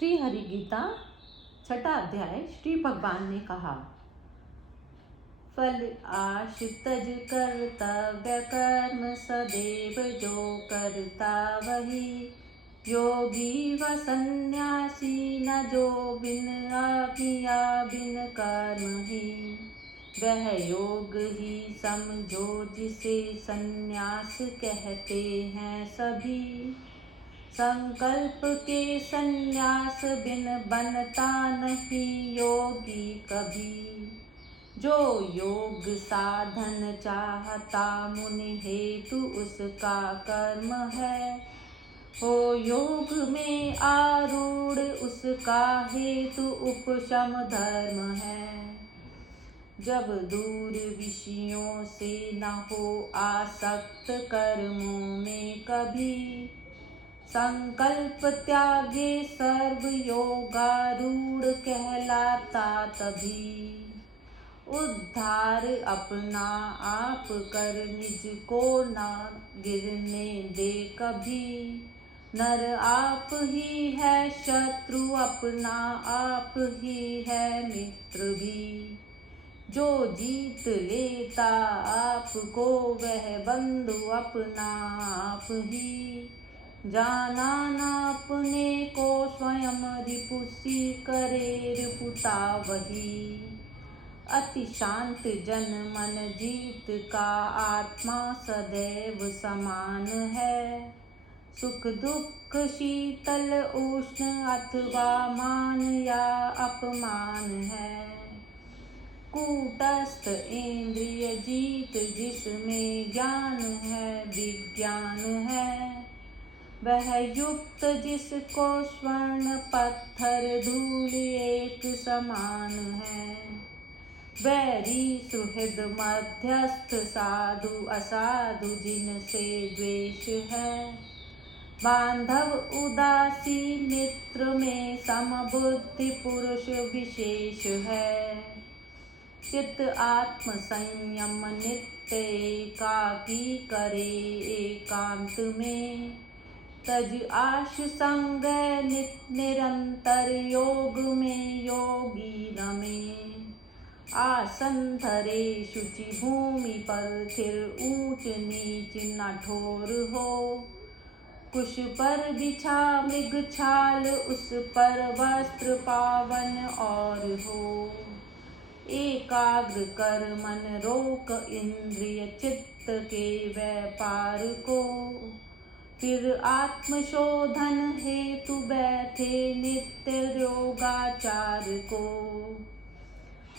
श्री हरि गीता छठा अध्याय। श्री भगवान ने कहा, फल आश तज कर्तव्य कर्म सदैव जो करता वही, योगी व सन्यासी न जो बिन आज्ञा बिन कर्म ही। वह योग ही समझो जिसे सन्यास कहते हैं सभी। संकल्प के सन्यास बिन बनता नहीं योगी कभी। जो योग साधन चाहता मुनि हेतु उसका कर्म है, हो योग में आरूढ़ उसका हेतु उपशम धर्म है। जब दूर विषयों से न हो आसक्त कर्मों में कभी, संकल्प त्यागे सर्व योगारूढ़ कहलाता तभी। उद्धार अपना आप कर निज को न गिरने दे कभी। नर आप ही है शत्रु अपना आप ही है मित्र भी। जो जीत लेता आपको वह बंधु अपना आप ही। जाना न अपने को स्वयं रिपुसी करे रिपुता वही। अति शांत जन मन जीत का आत्मा सदैव समान है। सुख दुख शीतल उष्ण अथवा मान या अपमान है। कूटस्थ इंद्रिय जीत जिसमें ज्ञान है विज्ञान है। वह युक्त जिसको स्वर्ण पत्थर धूल एक समान है। वैरी सुहृद मध्यस्थ साधु असाधु जिनसे द्वेष है। बांधव उदासी मित्र में समबुद्धि पुरुष विशेष है। चित्त आत्म संयम नित्य एकाकी करे एकांत में। तज आश संग निरंतर योग में योगी रमे। आसन धरे शुचि भूमि पर फिर ऊंच नीच न ठोर हो। कुश पर बिछा मृग छाल उस पर वस्त्र पावन और हो। एकाग्र कर मन रोक इंद्रिय चित्त के व्यापार को। फिर आत्मशोधन हेतु बैठे नित्य योगाचार को।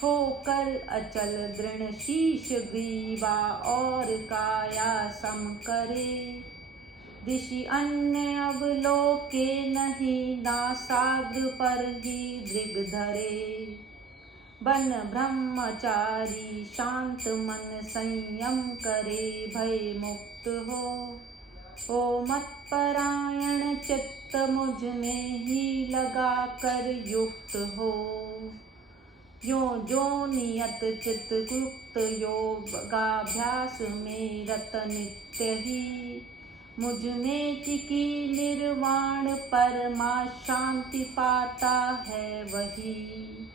होकर अचल दृढ़ शीश ग्रीवा और काया सम करे। ऋषि अन्य अवलोके नहीं नासाग्र पर ही दृग धरे। बन ब्रह्मचारी शांत मन संयम करे भय मुक्त हो मत परायण चित्त मुझ में ही लगा कर युक्त हो। जो नियत चित्त गुप्त योगाभ्यास में रत नित्य ही। मुझ में टिकी निर्वाण परमा शांति पाता है वही।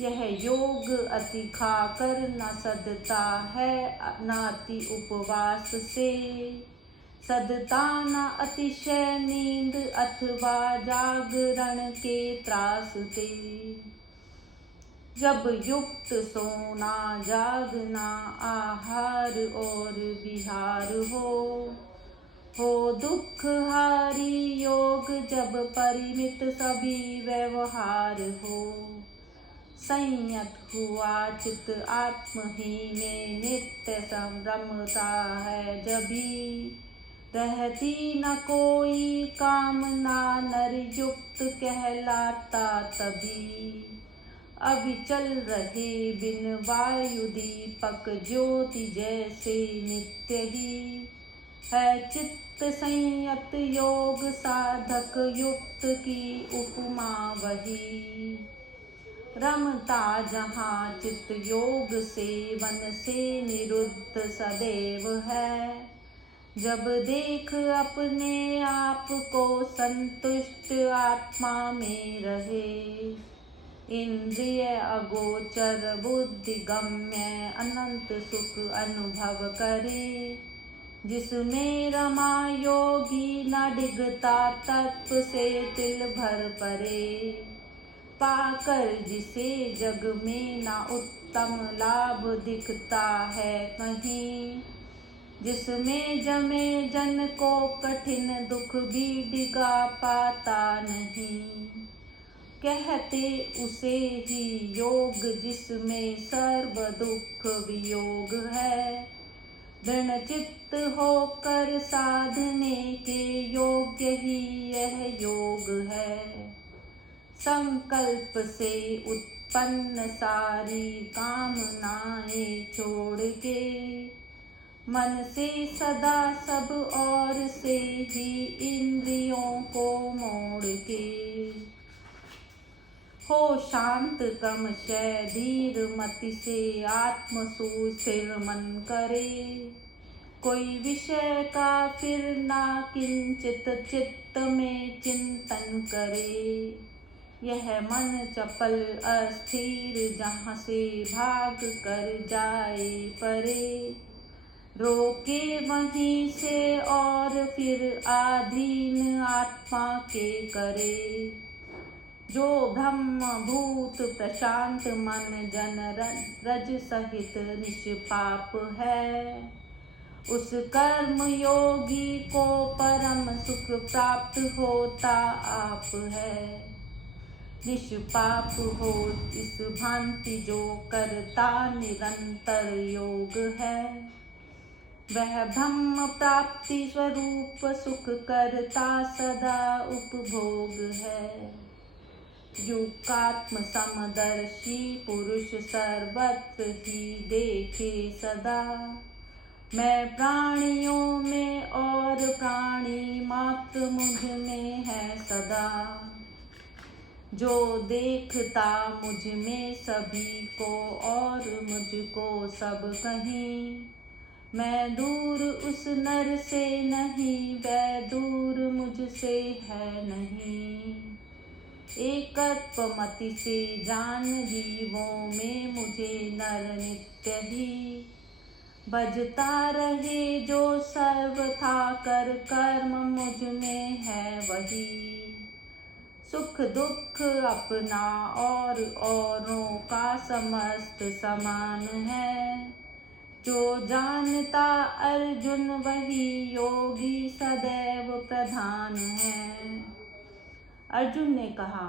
यह योग अति खाकर न सदता है न अति उपवास से। सदता न अतिशय नींद अथवा जागरण के त्रास से। जब युक्त सोना जागना आहार और विहार हो दुख हारी योग जब परिमित सभी व्यवहार हो। संयत हुआ चित आत्म ही में नित्य संरमता है जभी। रहती न कोई कामना नर युक्त कहलाता तभी। अविचल रहे बिन वायु दीपक ज्योति जैसे नित्य ही। है चित्त संयत योग साधक युक्त की उपमा वही। रमता जहाँ चित्त योग सेवन से निरुद्ध सदैव है। जब देख अपने आप को संतुष्ट आत्मा में रहे, इंद्रिय अगोचर बुद्धि गम्य अनंत सुख अनुभव करे, जिसमें रमा योगी न डिगता तत्व से तिल भर परे, पाकर जिसे जग में न उत्तम लाभ दिखता है कहीं, जिसमें जमे जन को कठिन दुख भी डिगा पाता नहीं, कहते उसे ही योग जिसमें सर्व दुख वियोग है, दृढ़ चित्त होकर साधने के योग्य ही यह योग है, संकल्प से उत्पन्न सारी कामनाएं छोड़ के, मन से सदा सब और से ही इंद्रियों को मोड़ के, हो शांत क्रमशः धीर मति से आत्म सुस्थिर मन करे, कोई विषय का फिर ना किंचित चित्त में चिंतन करे, यह मन चपल अस्थिर जहाँ से भाग कर जाए परे, रोके वहीं से और फिर आधीन आत्मा के करे, जो ब्रह्म भूत प्रशांत मन जन रज सहित निष्पाप है, उस कर्म योगी को परम सुख प्राप्त होता आप है, निष्पाप हो इस भांति जो करता निरंतर योग है, वह ब्रह्म प्राप्ति स्वरूप सुख करता सदा उपभोग है, युक्तात्म समदर्शी पुरुष सर्वत्र ही देखे सदा, मैं प्राणियों में और प्राणी मात्र मुझ में है सदा, जो देखता मुझ में सभी को और मुझको सब कहीं, मैं दूर उस नर से नहीं वह दूर मुझसे है नहीं, एकत्व मति से जान जीवों में मुझे नर नित्य ही, बजता रहे जो सर्वथा कर कर्म मुझ में है वही, सुख दुख अपना और औरों का समस्त समान है, जो जानता अर्जुन वही योगी सदैव प्रधान है। अर्जुन ने कहा,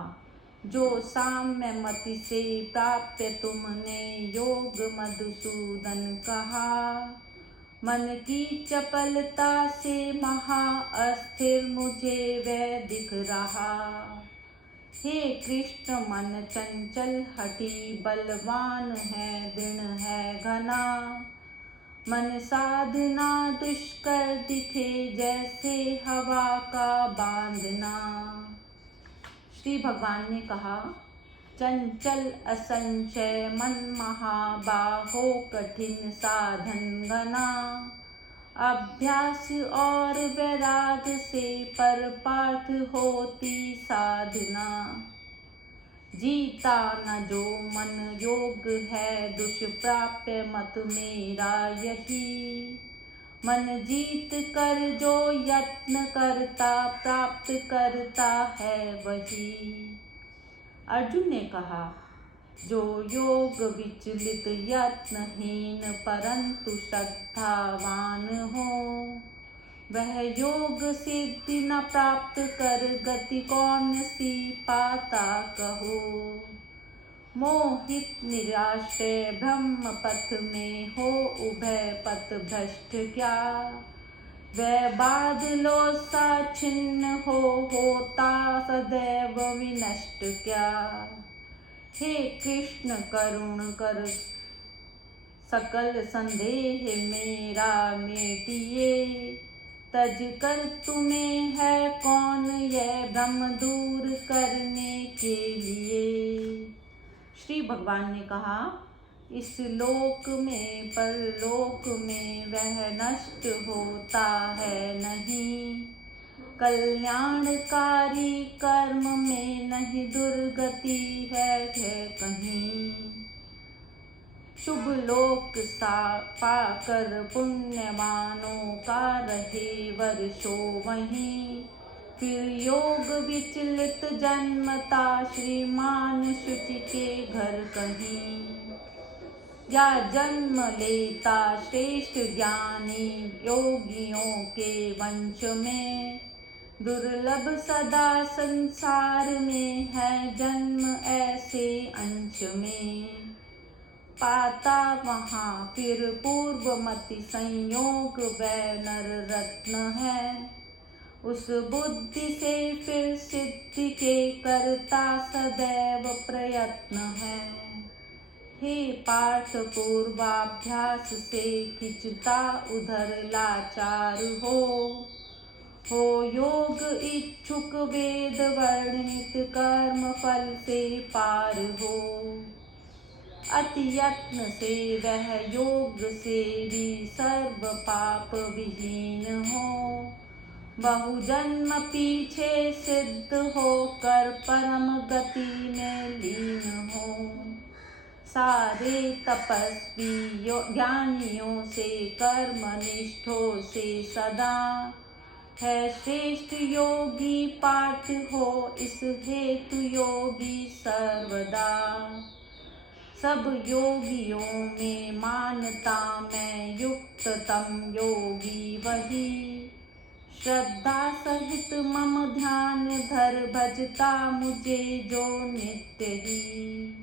जो साम्य मति से प्राप्त तुमने योग मधुसूदन कहा, मन की चपलता से महा अस्थिर मुझे वह दिख रहा, हे कृष्ण मन चंचल हठी बलवान है दृढ़ है घना, मन साधना दुष्कर दिखे जैसे हवा का बांधना। श्री भगवान ने कहा, चंचल असंशय मन महाबाहो कठिन साधन घना, अभ्यास और वैराग से पर पार्थ होती साधना, जीता न जो मन योग है दुष्प्राप्य मत मेरा यही, मन जीत कर जो यत्न करता प्राप्त करता है वही। अर्जुन ने कहा, जो योग विचलित यत्नहीन परंतु श्रद्धावान हो, वह योग सिद्धि न प्राप्त कर गति कौन सी पाता कहो, मोहित निराश्रय ब्रह्म पथ में हो उभय पथ भ्रष्ट क्या, वह बादलों सा छिन्न होता सदैव विनष्ट क्या, हे कृष्ण करुण कर सकल संदेह मेरा मेटिए, तज कर तुम्हें है कौन यह भ्रम दूर करने के लिए। श्री भगवान ने कहा, इस लोक में परलोक में वह नष्ट होता है नहीं। कल्याणकारी कर्म में नहीं दुर्गति है कहीं। शुभ लोक सा पाकर पुण्यवानों का रहे वर्षों वहीं। फिर योग विचलित जन्मता श्रीमान शुचि के घर कहीं। या जन्म लेता श्रेष्ठ ज्ञानी योगियों के वंश में। दुर्लभ सदा संसार में है जन्म ऐसे अंश में। पाता वहाँ फिर पूर्वमति संयोग वह नर रत्न है। उस बुद्धि से फिर सिद्धि के करता सदैव प्रयत्न है। हे पार्थ पूर्वाभ्यास से खिंचता उधर लाचार हो योग इच्छुक वेद वर्णित कर्म फल से पार हो। अति यत्न से वह योग से भी सर्व पाप विहीन हो। बहुजन्म पीछे सिद्ध होकर परम गति में लीन हो। सारे तपस्वी ज्ञानियों से कर्मनिष्ठों से सदा है श्रेष्ठ योगी पार्थ हो इस हेतु योगी सर्वदा। सब योगियों में मानता मैं युक्ततम योगी वही। श्रद्धा सहित मम ध्यान धर भजता मुझे जो नित्य ही।